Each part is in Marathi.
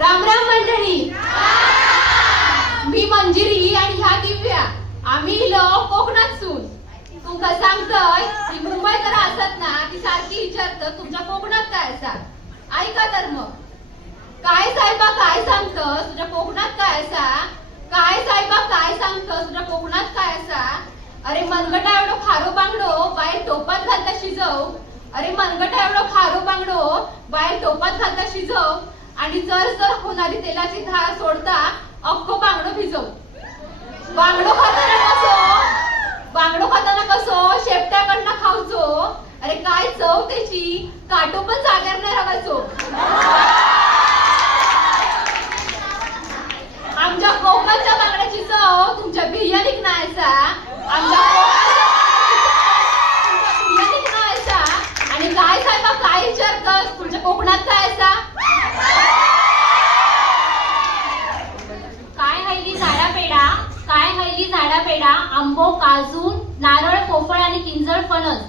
राम राम मंडळी. मी मंजिरी आणि ह्या दिव्या आम्ही लोक कोकणात सून तुमका सांगतोय की मुंबईकर असत ना ती सारखी विचारत तुमच्या कोकणात काय असा. ऐका तर मग काय साहेबा काय सांगतस तुझ्या कोकणात काय असा. काय साहेबा काय सांगतस तुझ्या कोकणात काय असा. अरे मनगटा एवढं खारो बांगडो बाहेर टोपात घालता शिजव. अरे मनगटा एवढं खारो बांगडो बाहेर टोपात घालता शिजव आणि जर जर होणारी तेलाची धार सोडता अख्खो बांगडो भिजव. बांगडो खाताना कसो शेपट्याकडनं खावचो. अरे काय चव त्याची काटो पण जाग्यार नाही राहायचो. आमच्या कोकणच्या बांगड्याची चव तुमच्या बिर्याणीक नाही असा. आमच्या बिर्याणीक नाही असा. आणि काय साहेबा काय विचारतस तुमच्या कोकणात काय असा. काय हैली झाडा पेडा आंबो काजू नारळ पोफळ आणि किंजळ फणस.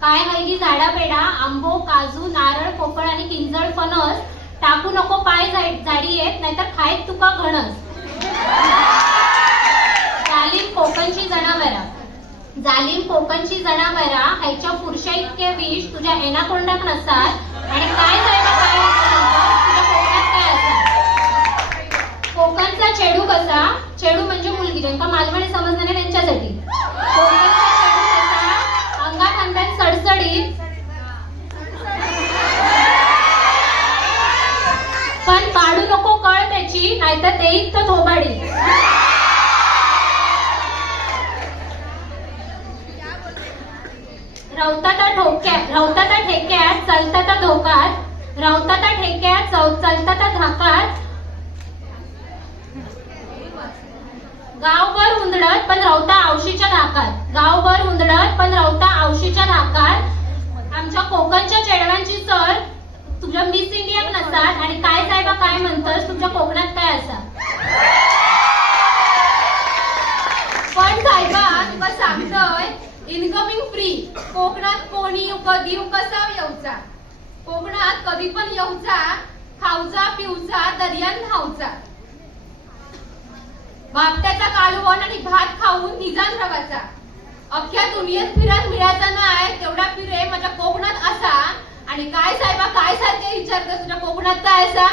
काय हैली झाडा पेडा आंबो काजू नारळ पोफळ आणि किंजळ फणस. टाकू नको पाय झाडी येत नाहीतर खायत तुका घणस. जालीम कोकणची जनावरा ह्याच्या पुरुषा इतके विष तुझ्या एनाकोंडात नसतात. आणि काय जायला काय तुझ्या कोकणात काय असा. कोकणचा चेडू कसा. चेडू म्हणजे मुलगी ज्यांका मालवणी समजणार नाही त्यांच्यासाठी. कोकणचा चेडू कसा अंगात अंगात सडसडीत पण काढू नको कळ त्याची नाहीतर ते इतकं थोबाडी. रवताता ठेक्यात चालताता धोकात. रवताता ठेक्यात चालताता धाकात. गावभर हुंदडत पण रवता आवशीच्या धाकात. गावभर हुंदडत पण रवता आवशीच्या धाकात. आमच्या कोकणच्या चेडवांची सर तुझ्या मिस इंडियाक नसतात. आणि काय साहेबा काय म्हणतस तुमच्या कोकणात काय असा. पण साहेबा तुका सांगतोय इनकमिंग फ्री. कोकणात कोणी कधी कसा येऊचा. कोकणात कधी पण येऊचा खाऊचा पिऊचा दर्यान न्हाऊचा. भापट्याचा कालवण आणि भात खाऊन निजान रवाचा. अख्ख्या दुनियेत फिरायला मिळायचा नाही तेवढा फिरे माझ्या कोकणात असा. आणि काय साहेबा काय सारखे विचारतो तुझ्या कोकणात काय असा.